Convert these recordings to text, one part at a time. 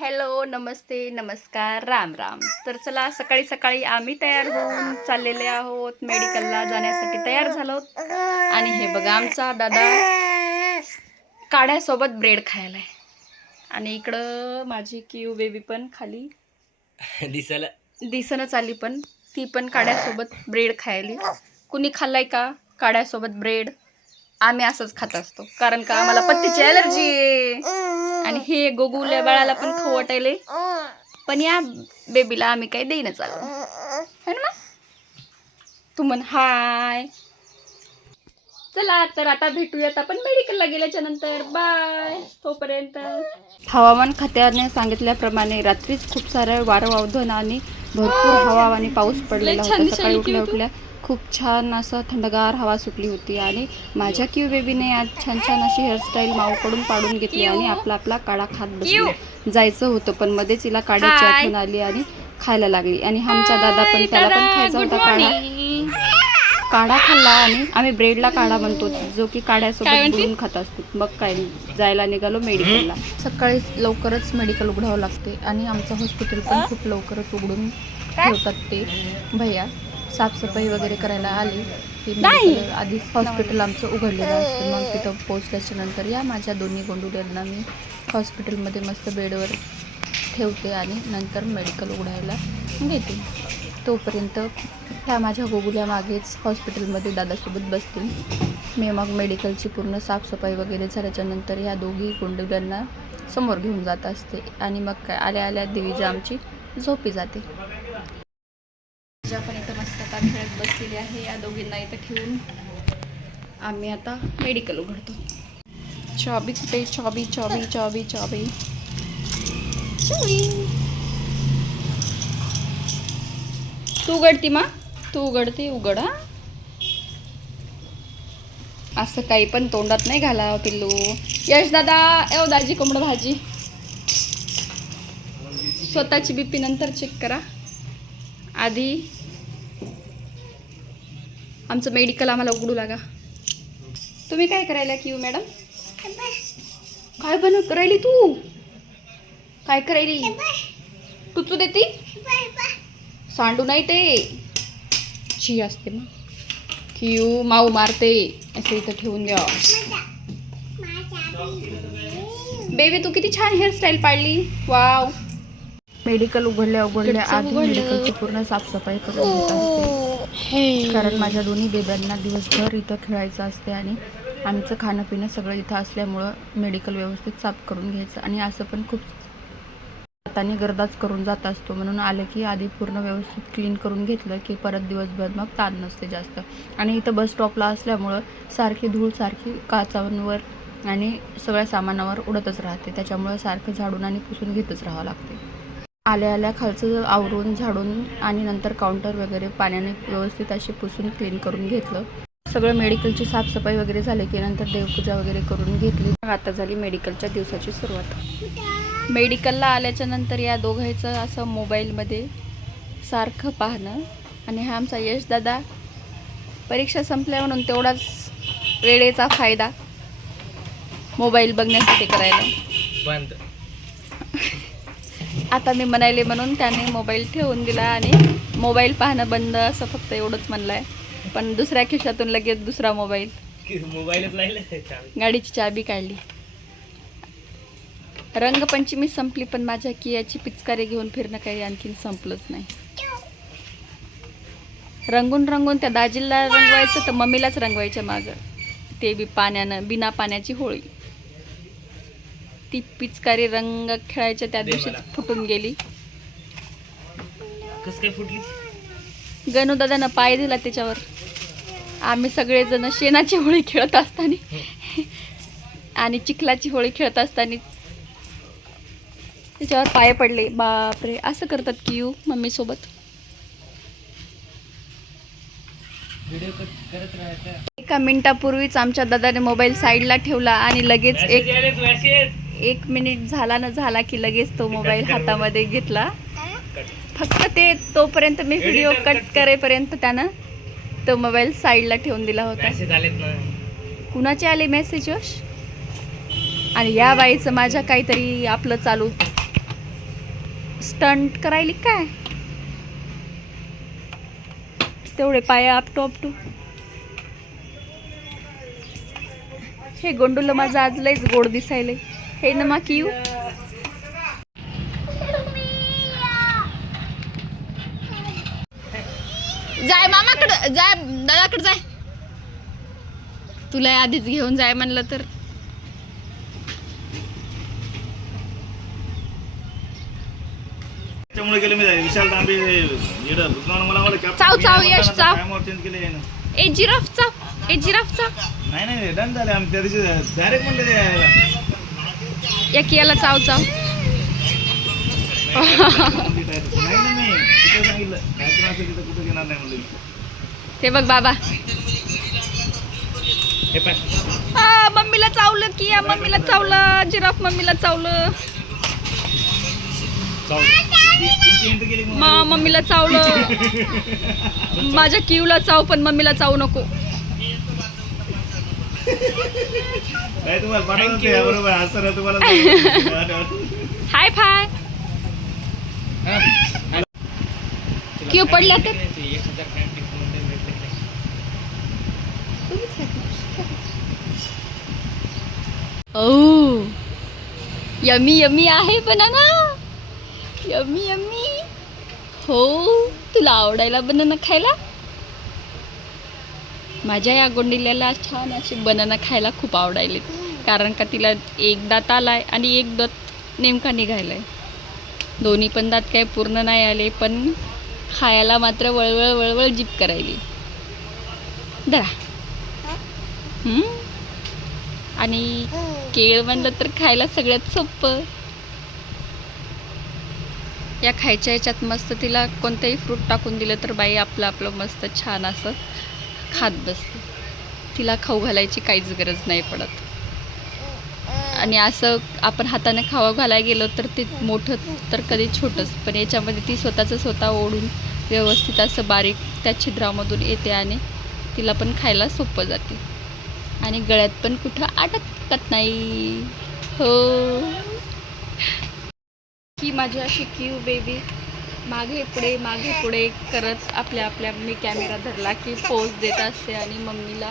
Hello, नमस्ते, नमस्कार, राम राम. तर चला सकाळी सकाळी आम्ही तयार होऊन चाललेले आहोत मेडिकलला जाण्यासाठी तयार झालो. आणि हे बघा आमचा दादा काढ्यासोबत ब्रेड खायला आहे. आणि इकडं माझी क्यू बेबी पण खाली दिसनच आली, पण ती पण काढ्यासोबत ब्रेड खायली. कुणी खाल्लाय का काढ्यासोबत ब्रेड? आम्ही असंच खात असतो, कारण का आम्हाला पत्तीची ॲलर्जी आहे. आणि हे गोगुल्या बाळाला पण खाऊ वाटायले, पण या बेबीला आम्ही काही देईन चालू है ना. तू म्हण हाय. चला तर आता भेटूयात आपण मेडिकलला गेल्याच्या नंतर. बाय. तोपर्यंत हवामान खात्याने सांगितल्याप्रमाणे रात्रीच खूप सारं वारं वावधन आणि भरपूर हवा आणि पाऊस पडलेला होता. सकाळी उठल्या उठल्या खूप छान असं थंडगार हवा सुटली होती. आणि माझ्या क्यू बेबीने आज छान छान अशी हेअरस्टाईल माऊकडून पाडून घेतली आणि आपला काढा खात बसली. जायचं होतं पण मध्येच तिला काढ्याची आठवण आली आणि खायला लागली. आणि आमचा दादा पण, त्याला पण खायचा होता काढा खाल्ला. आणि आम्ही ब्रेडला काढा म्हणतो, जो की काढ्यासोबत बुडून खात असतो. मग काय जायला निघालो मेडिकलला. सकाळी लवकरच मेडिकल उघडावं लागते आणि आमचं हॉस्पिटल पण खूप लवकरच उघडून ठेवतात ते भैया. साफसफाई वगैरे करायला आली की मेडिकल आधी हॉस्पिटल आमचं उघडलेलं असतं. मग तिथं पोचल्याच्या नंतर या माझ्या दोन्ही गोंडुल्यांना मी हॉस्पिटलमध्ये मस्त बेडवर ठेवते आणि नंतर मेडिकल उघडायला घेते. तोपर्यंत ह्या माझ्या गोगुल्या मागेच हॉस्पिटलमध्ये दादासोबत बसतील. मी मग मेडिकलची पूर्ण साफसफाई वगैरे झाल्याच्या नंतर ह्या दोघी गोंडुल्यांना समोर घेऊन जात असते. आणि मग काय आल्या आल्या दिवीजा आमची झोपी जाते. पण इथं मस्त आता खेळत बसलेली आहे. या दोघींना इथं ठेवून आम्ही आता मेडिकल उघडतो. चॉबी कुठे? चॉबी चॉबी चॉबी चॉबी तू उघडती मा, तू उघडते, उघड हा. असं काही पण तोंडात नाही घाला पिल्लू. यश दादा, एव दाजी कोंबड भाजी. स्वतःची बीपी नंतर चेक करा, आधी आमचं मेडिकल आम्हाला उघडू लागा. तुम्ही काय करायला क्यू मॅडम? काय बनव करायली तू? काय करायली? टुचू देती? सांडू नाही ते ची असते मग. क्यू माऊ मारते. असं इथं ठेवून द्या. बेबी तू किती छान हेअरस्टाईल पाडली. वाव. मेडिकल उघडल्या आधी मेडिकलची पूर्ण साफसफाई करून घेत असते, कारण माझ्या दोन्ही बेब्यांना दिवसभर इथं खेळायचं असते. आणि आमचं खाणं पिणं सगळं इथं असल्यामुळं मेडिकल व्यवस्थित साफ करून घ्यायचं. आणि असं पण खूप हाताने गर्दाच करून जात असतो, म्हणून आलं की आधी पूर्ण व्यवस्थित क्लीन करून घेतलं की परत दिवसभर मग ताण नसते जास्त. आणि इथं बस स्टॉपला असल्यामुळं सारखी धूळ सारखी काचांवर आणि सगळ्या सामानावर उडतच राहते. त्याच्यामुळं सारखं झाडून आणि पुसून घेतच राहावं लागते. आल्या आल्या खालचं आवरून झाडून आणि नंतर काउंटर वगैरे पाण्याने व्यवस्थित अशी पुसून क्लीन करून घेतलं. सगळं मेडिकलची साफसफाई वगैरे झाली की नंतर देवपूजा वगैरे करून घेतली. आता झाली मेडिकलच्या दिवसाची सुरुवात. मेडिकलला आल्याच्या नंतर या दोघांचं असं मोबाईलमध्ये सारखं पाहणं. आणि हा आमचा यश दादा परीक्षा संपल्या म्हणून तेवढाच वेळेचा फायदा मोबाईल बघण्यासाठी करायला बंद. आता मी म्हणाले म्हणून त्याने मोबाईल ठेवून दिला आणि मोबाईल पाहणं बंद, असं फक्त एवढंच म्हणलं आहे. पण दुसऱ्या खिशातून लगेच दुसरा मोबाईलच गाडीची चाबी काढली. रंगपंचमी संपली पण माझ्या कियाची पिचकारी घेऊन फिरणं काही आणखीन संपलंच नाही. रंगून रंगून त्या दाजीला रंगवायचं तर मम्मीलाच रंगवायच्या मागं, ते बी पाण्यानं, बिना पाण्याची होळी. ती पिचकारी रंग खेळायच्या त्या दिवशी फुटून गेली. गणू दादानं पाय दिला त्याच्यावर. आम्ही सगळेजण शेणाची होळी खेळत असताना आणि चिखलाची होळी खेळत असताना त्याच्यावर पाय पडले. बापरे, असं करतात की यू मम्मी सोबत. एका मिनिटापूर्वीच आमच्या दादाने मोबाईल साईडला ठेवला आणि लगेच एक मिनिट झाला न झाला की लगेच तो मोबाईल हातामध्ये घेतला. फक्त ते तोपर्यंत मी व्हिडिओ कट करेपर्यंत त्यानं तो मोबाईल साईडला ठेवून दिला होता. कुणाचे आले मेसेज? आणि या बाईचं माझ्या काहीतरी आपलं चालू. स्टंट करायली काय? तेवढे पाय आपटू आपटू. हे गोंडूला माझं आज लयच गोड दिसायलंय. हे ना मा किऊ. जाय मामाकडे, जाय दादाकडे जाय. तुला आधीच घेऊन जाय म्हणलं तर. गेले मी विशाल तांबे चाव चाव यश चाव. ए जिराफ चाव, ए जिराफ चाव. नाही डन झाले आम्ही त्या दिवशी डायरेक्ट म्हणले ते या कियाला चाव चाव. ते बघ बाबा. मम्मीला चावलं किया, मम्मीला चावलं. जिराफ मम्मीला चावलं. मम्मीला चावलं. माझ्या किवला चाव, पण मम्मीला चावू नको. हाय फाय. क्यू पडल्या तर ओ यमी यमी आहे बनाना. Yummy yummy. हो, तुला आवडायला बनाना खायला. माझ्या या गोंडिल्याला छान असे बनाना खायला खूप आवडायले. कारण का तिला एक दात आलाय आणि एक दात नेमका निघायलाय. दोन्ही पण दात काही पूर्ण नाही आले, पण खायला मात्र वळवळ वळवळ जीप करायली. दरा. आणि केळ म्हणलं तर खायला सगळ्यात सोपं. या खायच्या ह्याच्यात मस्त तिला कोणतंही फ्रूट टाकून दिलं तर बाई आपलं आपलं मस्त छान असं खात बसते. तिला खाऊ घालायची काहीच गरज नाही पडत. आणि असं आपण हाताने खावा घालायला गेलो तर ते मोठं तर कधी छोटंच, पण याच्यामध्ये ती स्वतः ओढून व्यवस्थित असं बारीक त्या छिद्रामधून येते आणि तिला पण खायला सोपं जाते. आणि गळ्यात पण कुठं अटकत नाही. हो, ही माझी अशी क्यू बेबी मागे पुढे करत आपल्या मी कॅमेरा धरला की पोज देत असते आणि मम्मीला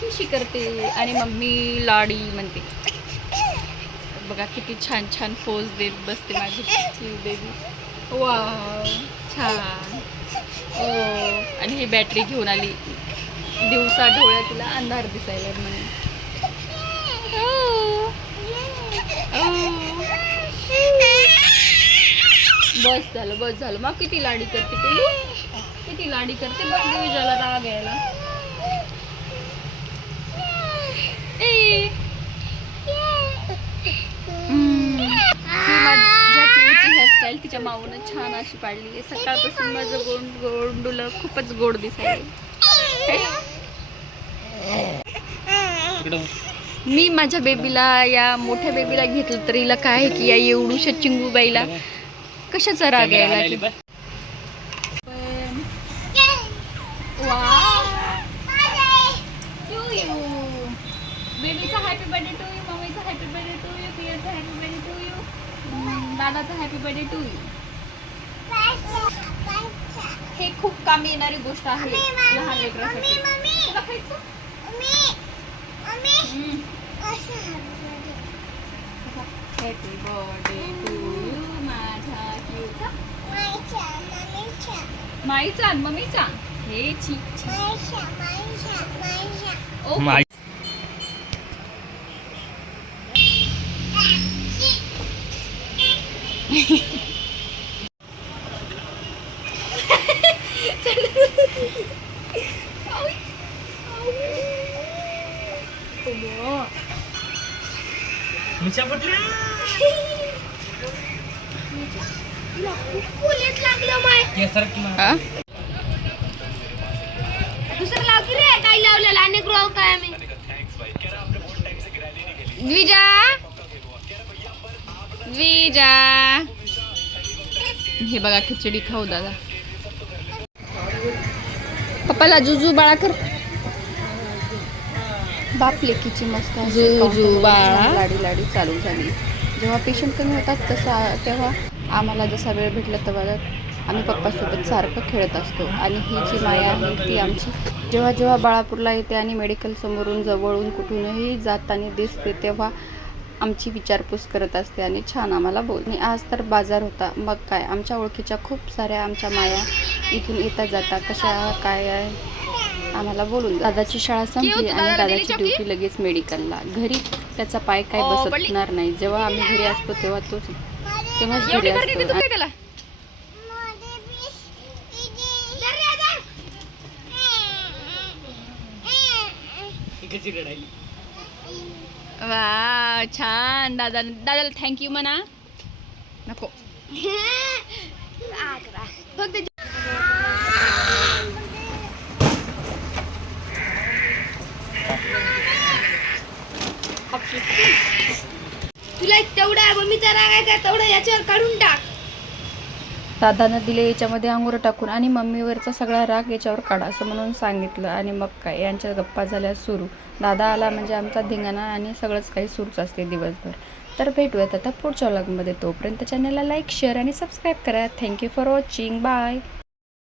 खुशी करते आणि मम्मी लाडी म्हणते. बघा किती छान छान पोज देत बसते माझी क्यू बेबी. वाव छान. ओ आणि ही बॅटरी घेऊन आली. दिवसा ढोळ्या तिला अंधार दिसायला म्हणून. बस झालं मग. किती लाडी करते पिल्लू, किती लाडी करते. बघ दिवजाला राग यायला. माझ्या पिऊची हेअरस्टाईल तिच्या माऊनं छान अशी पाडली आहे. सकाळपासून माझं गोंडूला खूपच गोड दिसायला. मी माझ्या बेबीला, या मोठ्या बेबीला घेतलं तर हिला काय आहे की या एवढूशा चिंगूबाईला कशाचा राग यायला. बेबीचा हॅपी बर्थडे टू यू, मम्मीचा हॅपी बर्थडे टू यू, पियाचा हॅपी बर्थडे टू यू, दादाचा हॅपी बर्थडे टू यू. हे खूप कामी येणारी गोष्ट आहे लहान लेकरांसाठी. तुला खायचं? हॅपी बर्थडे टू यू माझ्या क्यूचा. माईचा आणि मम्मीचा. हे ठीक. ओके. दुसरं लाव की रे. काही लावलेलं अनेक राव काय आम्ही. द्विजा हे बघा खिचडी खाऊ दादा. पप्पाला जुजू बाळा कर. बाप लेकीची मस्त जुजू बाळा लाडी लाडी चालू झाली. जेव्हा पेशंट कमी होतात तेव्हा आम्हाला जसा वेळ भेटला तेव्हा आम्ही पप्पासोबत सारखं खेळत असतो. आणि ही जी माया आहे ती आमची जेव्हा जेव्हा बाळापूरला येते आणि मेडिकल समोरून जवळून कुठूनही जाताना दिसते तेव्हा आमची विचारपूस करत असते आणि छान आम्हाला बोलणे. आज तर बाजार होता, मग काय आमच्या ओळखीच्या खूप साऱ्या आमच्या माया इथून येता जाता कशा काय आहे आम्हाला बोलून. दादाची शाळा संपली आणि दादाची ड्युटी लगेच मेडिकलला. घरी त्याचा पाय काय बसणार नाही. जेव्हा आम्ही घरी असतो तेव्हाच घरी असतो. वा छान. दादाला थँक्यू म्हणा. नको फक्त तुला तेवढा मम्मीचा राग आहे का तेवढा याच्यावर काढून टाक. दादानं दिले याच्यामध्ये अंगूर टाकून आणि मम्मीवरचा सगळा राग याच्यावर काढा असं म्हणून सांगितलं. आणि मग काय यांच्या गप्पा झाल्या सुरू. दादा आला म्हणजे आमचा धिंगाणा आणि सगळंच काही सुरूच असते दिवसभर. तर भेटूयात आता पुढच्या व्लॉगमध्ये. तोपर्यंत चॅनलला लाईक शेअर आणि सबस्क्राईब करा. Thank you for watching. बाय.